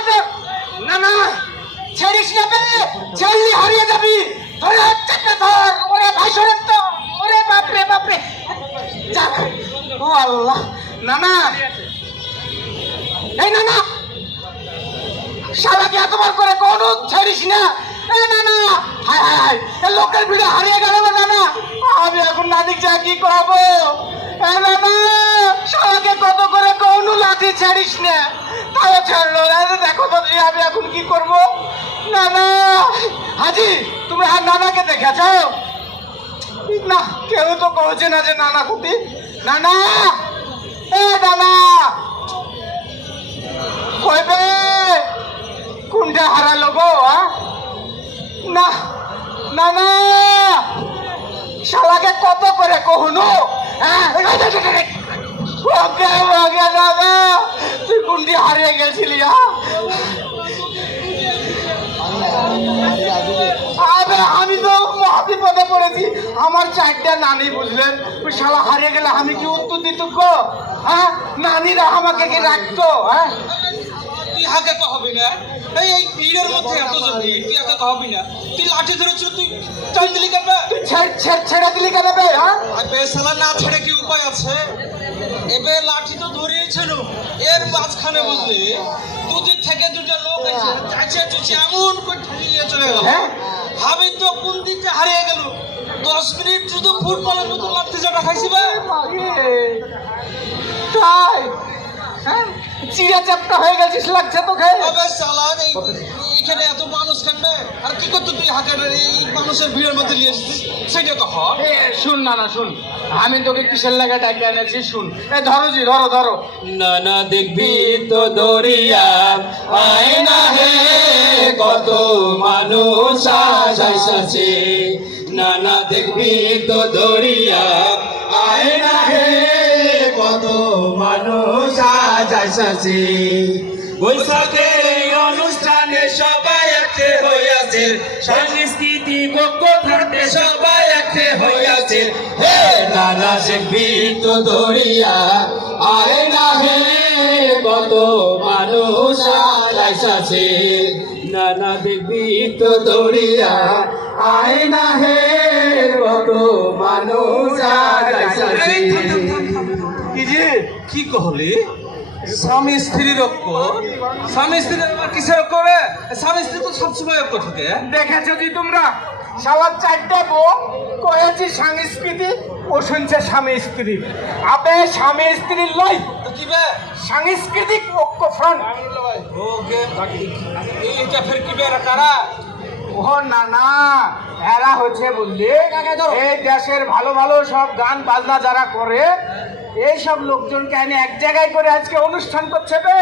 হাতে না না ছেড়িস না বে ছেড়লি হারিয়ে যাবি ধরে চাপে ধর ওরে ভাই শোনেন তো ওরে বাপরে বাপরে যা ও আল্লাহ না না এই না না শালাকে এতবার করে কোন ছেড়িস না এই না না হায় হায় হায় এই লোকের ভিড়ে হারিয়ে গেল না না আমি এখন নাদিক যা কি করবো এই না না শালাকে কত করে কোন লাঠি ছাড়িস না তাও ছাড়লো দেখো তো আমি এখন কি করব না না হাজি তুমি আর নানাকে দেখেছ না কেউ তো কইছে না যে নানা কুটি না না এ নানা কইবে কোনটা হারালো গো না না না শালাকে কত করে কহনো তুই কোনটি হারিয়ে গেছিলি আমি তো মহাবিপদে পড়েছি আমার চারটা নানি বুঝলেন ওই শালা হারিয়ে গেলে আমি কি উত্তর দিত গো হ্যাঁ নানিরা আমাকে কি রাখতো হ্যাঁ তুই হাকে হবি না এই ভিড়ের মধ্যে এত জলদি তুই হাকে হবি না তুই লাঠি ধরেছিল তুই চাই দিলি কেন তুই ছেড়ে দিলি কেন বে হ্যাঁ বেসালা না ছেড়ে কি উপায় আছে এবে লাঠি তো ধরিয়েছিল এর মাঝখানে বুঝলি দুদিক থেকে দুটো লোক এসে চাইছে চুচি এমন করে ঠেলিয়ে চলে গেল আমি তো কোন দিকে হারিয়ে গেল 10 মিনিট শুধু ফুটবলের মতো লাঠি যাটা খাইছি বে তাই হ্যাঁ চিড়া চাপটা হয়ে গেছিস লাগছে তোকে আবে শালা এখানে এত মানুষ কাটবে আর কি করতে তুই হাতের এই মানুষের ভিড়ের মধ্যে নিয়ে এসেছিস সেটা তো হয় শুন না না শুন আমি তোকে কিসের লাগা ডাকে এনেছি শুন এই ধরো জি ধরো ধরো না না দেখবি তো দরিয়া আয় না হে কত মানুষ আইসাছে না না দেখবি তো দরিয়া আয় না হে কত মানুষ আইসাছে বৈশাখের এই অনুষ্ঠানে সবাই একটে হইয়াছে সংস্কৃতি পক্ষ থাকতে সবাই একটে হইয়াছে হে নানা দেখবি তো দরিয়া আয় না হে কত মানুষ আইসাছে নানা দেখবি তো দরিয়া আয় না হে কত মানুষ আইসাছে কি যে কি কহলি স্বামী স্ত্রীর ঐক্য স্বামী স্ত্রীর আবার কিসের ঐক্য রে স্বামী স্ত্রী তো সবসময় ঐক্য থাকে দেখেছো জি তোমরা শালার চারটা বউ কয়েছি সংস্কৃতি ও শুনছে স্বামী স্ত্রী আপে স্বামী স্ত্রীর লই তো কি বে সাংস্কৃতিক ঐক্য ফ্রন্ট ওকে এইটা ফের কি বে কারা ও না না এরা হচ্ছে বুঝলি এই দেশের ভালো ভালো সব গান বাজনা যারা করে এই সব লোকজনকে এনে এক জায়গায় করে আজকে অনুষ্ঠান করছে বে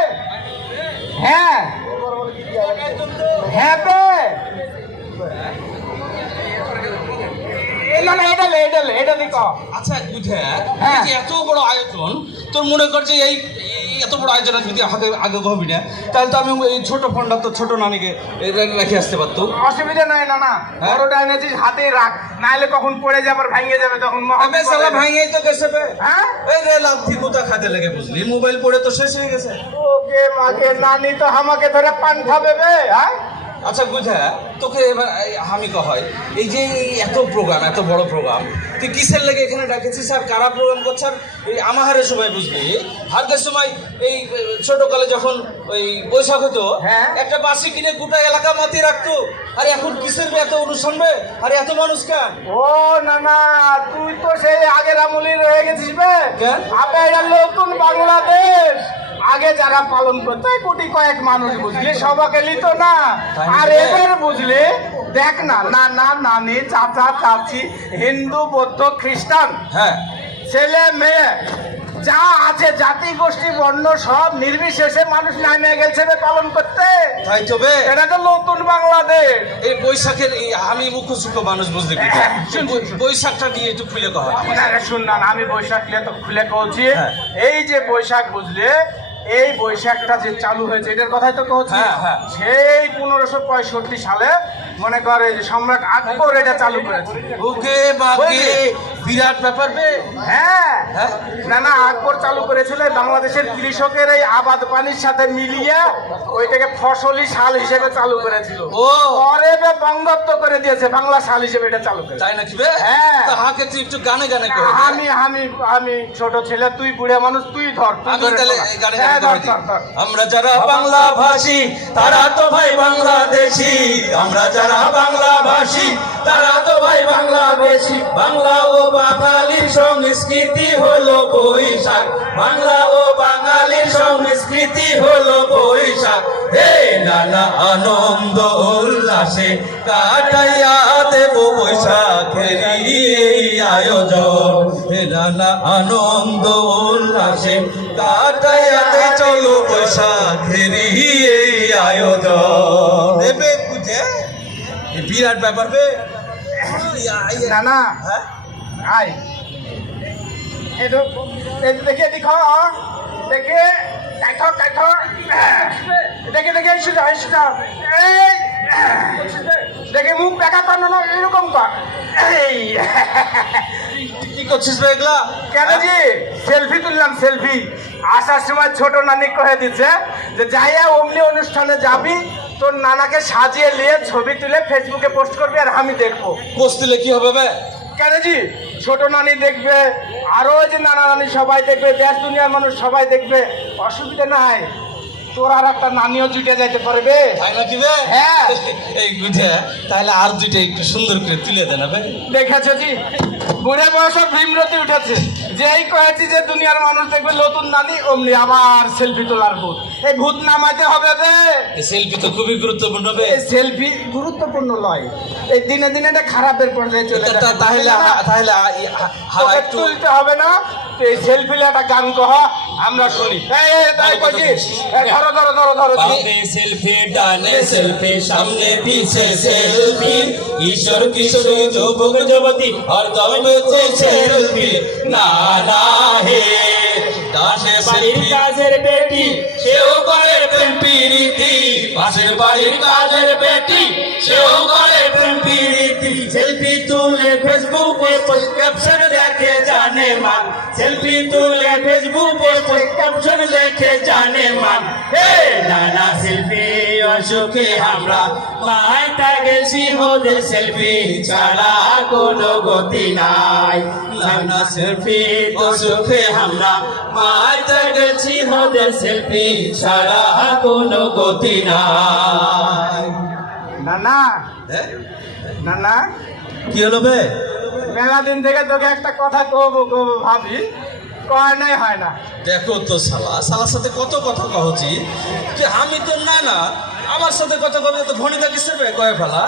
হ্যাঁ হ্যাঁ বে না না এটা দিক আচ্ছা বুঝে হ্যাঁ। এত বড় আয়োজন তোর মনে করছে এই এত বড় আয়োজন যদি আগে আগে হবি না তাহলে তো আমি এই ছোট ফোনটা তো ছোট নানিকে রেখে আসতে পারতো অসুবিধা নাই না না বড়টা এনেছিস হাতেই রাখ নাইলে কখন পড়ে যাবে আর ভেঙে যাবে তখন আবে শালা ভাঙেই তো গেছে বে হ্যাঁ এই রে লাথি কোথা খাতে লেগে বুঝলি মোবাইল পড়ে তো শেষ হয়ে গেছে ওকে মাকে নানি তো আমাকে ধরে পান খাবে বে হ্যাঁ আচ্ছা বুঝা তোকে এবার আমি কয় এই যে এত প্রোগ্রাম এত বড় প্রোগ্রাম তুই কিসের লেগে এখানে ডাকেছিস আর কারা প্রোগ্রাম করছে আর এই আমাহারের সময় বুঝলি হারদের সময় এই ছোটকালে যখন ওই বৈশাখ হতো হ্যাঁ। একটা বাসি কিনে গোটা এলাকা মাতিয়ে রাখতো আর এখন কিসের এত অনুষ্ঠান বে আর এত মানুষ কেন ও না না তুই তো সেই আগের আমলি রয়ে গেছিস বে কেন? আপে এটা নতুন বাংলাদেশ আগে যারা পালন করতো কোটি কয়েক মানুষ বুঝলি সবাকে লিত না আর এবার বুঝলি দেখ না না না নানি চাচা চাচি হিন্দু বৌদ্ধ খ্রিস্টান হ্যাঁ ছেলে মেয়ে যা আছে জাতি গোষ্ঠী বর্ণ সব নির্বিশেষে মানুষ নামে গেছে রে পালন করতে তাই তো বে এটা তো নতুন বাংলাদেশ এই বৈশাখের আমি মুখ্য সূক্ষ্ম মানুষ বুঝলি শুন, বৈশাখটা নিয়ে একটু খুলে কহ শুন না আমি বৈশাখ নিয়ে তো খুলে কইছি হ্যাঁ। এই যে বৈশাখ বুঝলে এই বৈশাখটা যে চালু হয়েছে এটার কথাই তো কইছি হ্যাঁ, হ্যাঁ। সেই 1565 সালে মনে করে যে সম্রাট আকবর এটা চালু করেছে ওকে বাকি বিরাট ব্যাপার বে। হ্যাঁ হ্যাঁ? না না আকবর চালু করেছিল এই বাংলাদেশের কৃষকের এই আবাদ পানির সাথে মিলিয়ে ওইটাকে ফসলি সাল হিসেবে চালু করেছিল। ও। পরে বে বঙ্গত্ব করে দিয়েছে, বাংলা সাল হিসেবে এটা চালু করে। তাই নাকি বে? হ্যাঁ। তা হাকে তুই একটু গানে গানে কর। আমি আমি আমি ছোট ছেলে, তুই বুড়ে মানুষ, তুই ধর, তুই আমি ধরে তাহলে শোনা। এই গানে হ্যাঁ, গানে ধর, করে দিই। ধর, ধর। আমরা যারা বাংলা ভাষী তারা তো ভাই বাংলাদেশি, আমরা যারা বাংলা ভাষী তারা তো ভাই বাংলাদেশি। বাংলা ও বাঙালির সংস্কৃতি হলো বৈশাখ, বাংলা ও বাঙালির সংস্কৃতি হলো বৈশাখ। হে নানা আনন্দ উল্লাসে কাটাইয়া দেব বৈশাখের এই আয়োজন। হে নানা আনন্দ উল্লাসে কাটাইয়া দে চলো বৈশাখের এই আয়োজন। দেবে বুঝে এ বিরাট ব্যাপার বে। না না হ্যাঁ? আয় এটো দেখে দেখো দেখে কাঠো কাঠো দেখে দেখে এসে এই দেখে মুখ দেখা পানো না, এরকম কর। এই কি করছিস বে এগুলা? কেন জি সেলফি তুললাম, সেলফি। আসার সময় ছোট নানি কয়ে দিচ্ছে যে যাইয়া অমনি অনুষ্ঠানে যাবি, তোর নানাকে সাজিয়ে নিয়ে ছবি তুলে ফেসবুকে পোস্ট করবি আর আমি দেখবো। পোস্ট দিলে কি হবে বে? কেন জি ছোট নানি দেখবে, আরো ওই যে নানা নানি সবাই দেখবে, দেশ দুনিয়ার মানুষ সবাই দেখবে, অসুবিধা নাই। তোর আর একটা নানিও জুটে যাইতে পারবে। তাই নাকি বে? হ্যাঁ। এই বুঝে তাহলে আর দুইটা একটু সুন্দর করে তুলে দেন বে। দেখেছো জি বুড়ে বয়সে ভীমরতি উঠেছে, যেই কয়েছি যে দুনিয়ার মানুষ দেখবে নতুন নানি, অমনি আবার সেলফি তোলার ভূত। এই ভূত নামাইতে হবে বে। সেলফি তো খুবই গুরুত্বপূর্ণ বে। এই সেলফি গুরুত্বপূর্ণ নয়, এই দিনে দিনে এটা খারাপের পর্যায়ে চলে যাচ্ছে। তাহলে তাহলে তোকে তুলতে হবে না, তুই এই সেলফিলে একটা গান কহ, আমরা শুনি। এই তাই কইছি, ধরো ধরো ধরো ধরো বামে সেলফি ডানে সেলফি সামনে পিছে সেলফি, কিশোর কিশোরী যুবক যুবতী হরদম বেঁচে সেলফি। না না হে দাসে বাড়ির কাজের বেটি সেও করে প্রেম প্রীতি, পাশের বাড়ির কাজের বেটি সেও করে প্রেম প্রীতি। সেলফি তুলে ফেসবুকে পোস্ট ক্যাপশন দেখে জানে মান, সেলফি তুলে ফেসবুকে পোস্ট ক্যাপশন দেখে জানে মান। হে নানা সেলফি অসুখে আমরা মাইটা গেছি, ওদের সেলফি ছাড়া কোনো গতি নাই। নানা সেলফি অসুখে আমরা মাইটা গেছি, ওদের সেলফি ছাড়া কোনো গতি নাই। নানা নানা কি হলো বে? মেলা দিন থেকে তোকে একটা কথা কবো কবো ভাবি, কয় নাই হয় না। দেখো তো শালার সাথে কত কথা কহছি যে আমি তো না না আমার সাথে কথা কবে তো ভনিতা কিসের কয়ে ফেলা।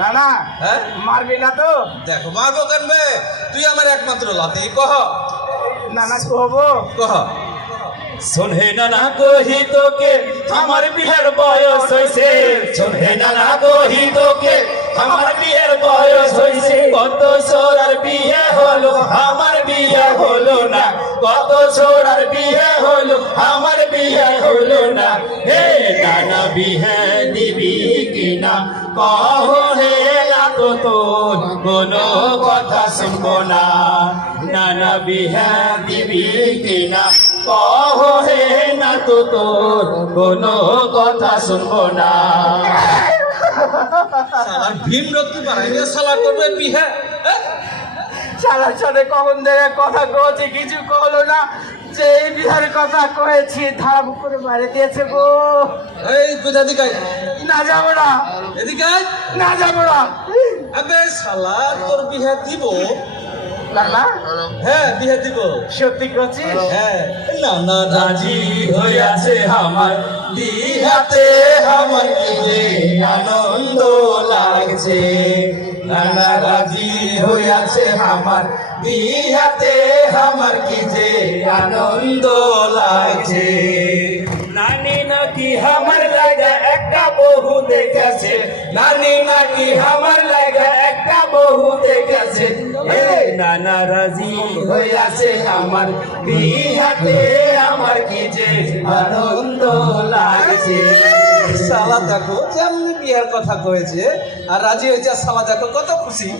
নানা হ্যাঁ? মারবি না তো? দেখো মারবো কেন বে? তুই আমার একমাত্র লাতি, কহ নানা কহবো কহ। শোনে নানা কহি তোকে আমার বিয়ের বয়স হইছে, শোনে নানা কহি তোকে আমার বিয়ের বয়স হইছে। কত ছোড়ার বিয়ে হলো আমার বিয়ে হলো না, কত ছোড়ার বিয়ে হলো আমার বিয়ে হলো না। হে নানা বিয়ে দিবি কিনা কহ, হে না তো তোর কোনো কথা শুনবো না। নানা বিয়ে দিবি কিনা কহ, হে না তো তোর কোনো কথা শুনবো না। ভীম রক্তি বাড়াইলে সালা করবে বিহে। শালার সাথে কখন থেকে কথা কয়েছি, কিছু কহলো না, যে এই বিহারের কথা কয়েছি ধাপ করে মারে দিয়েছে গো। এই কোথা দিকে না যাবো না, এদিকে না যাবো না। আবে শালা তোর বিহে দিব। নানা হ্যাঁ বিহে দিব। সত্যি করছিস? হ্যাঁ নানা রাজি হইয়াছে আমার বিহাতে, আমার কি যে আনন্দ লাগছে। নানা রাজি হইয়াছে আমার বিহাতে, আমার কি যে আনন্দ লাগছে। নানি নাকি আমার লাগা একটা বহু দেখেছে, নানি নাকি আমার লাগা একটা বহু দেখেছে। নানা রাজি হইয়াছে আমার বিহাতে, আমার কি যে আনন্দ লাগছে। সালা দেখো যেমনি বিয়ার কথা কয়েছে আর রাজি হয়েছে, সালা দেখো কত খুশি।